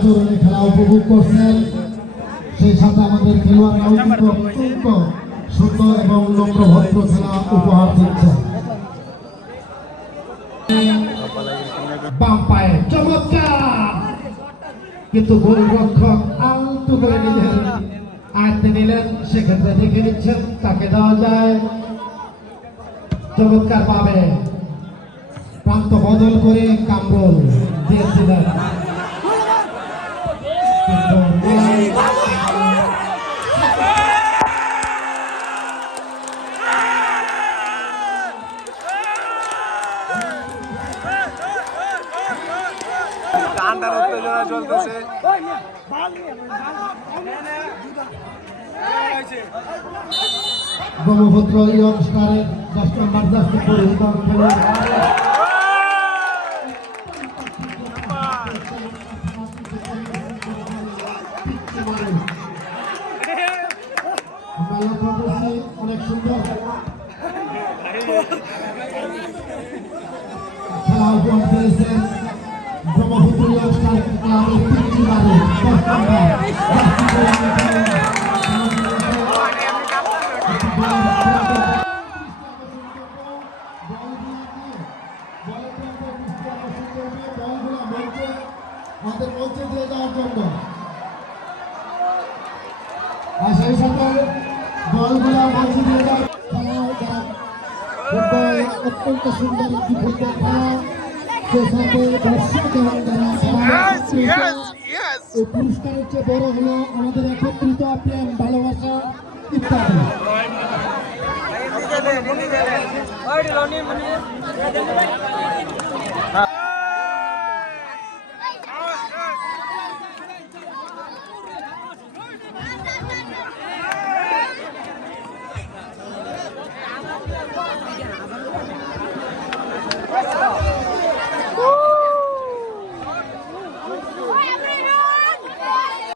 আচরণে খেলা উপভোগ করছেন, সেই সাথে আমাদের খেলোয়াড়রাও কিন্তু অত্যন্ত সুন্দর এবং নম্রভদ্র খেলা উপহার দিচ্ছেন। বাম পায়ে চমৎকার, কিন্তু গোলরক্ষক আলতু করে নিজের আয়ত্তে নিলেন, সেক্ষেত্রে দেখে নিচ্ছেন তাকে দেওয়া যায়। চমৎকার পাবে প্রান্ত বদল করে কামরুল দিয়েছিলেন, ব্রহ্মপুত্র ইয়ং স্টারের 10 নম্বর জার্সি পরিহিত খেলোয়াড় অনেক সুন্দর খেলা উপহার দিয়েছেন ব্রহ্মপুত্র ইয়ং স্টার ক্লাবের পিচ্চি বারে 10 নম্বর আমাদের মঞ্চে দিয়ে যাওয়ার জন্য, আর সেই সাথে বলগুলা মঞ্চে দিয়ে যাওয়ার অত্যন্ত সুন্দর একটি ফুটবল খেলা, সেই সাথে দর্শক এবং এই পুরস্কারের চেয়ে বড় হলো আমাদের একত্রিত প্রেম, ভালোবাসা ইত্যাদি।